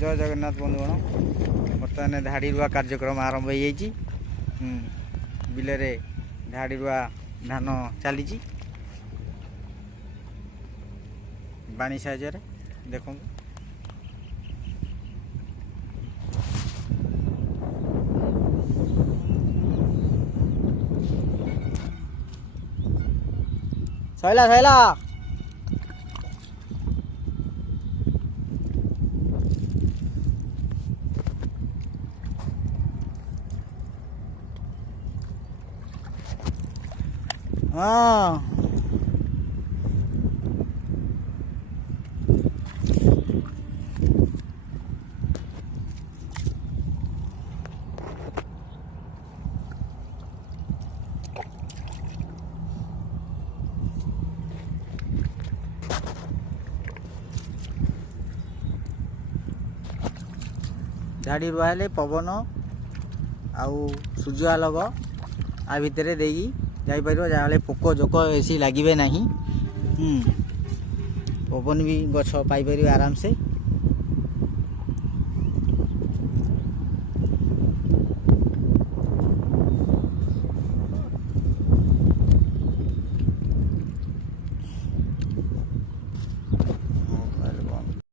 जय जगन्नाथ बंधुगण बर्तमान धाड़ी रुआ कार्यक्रम आरंभ हो जाइए बिलरे धाड़ी रुआ धान चली बाणी साहाय्य देखो सैला सैला हाँ झाड़ी रुआले पवन आउ सूर्य आलोक आ भितर जापर जहाँ पोक जोक ऐसी लगे ना पवन भी गछ पाइपर आराम से।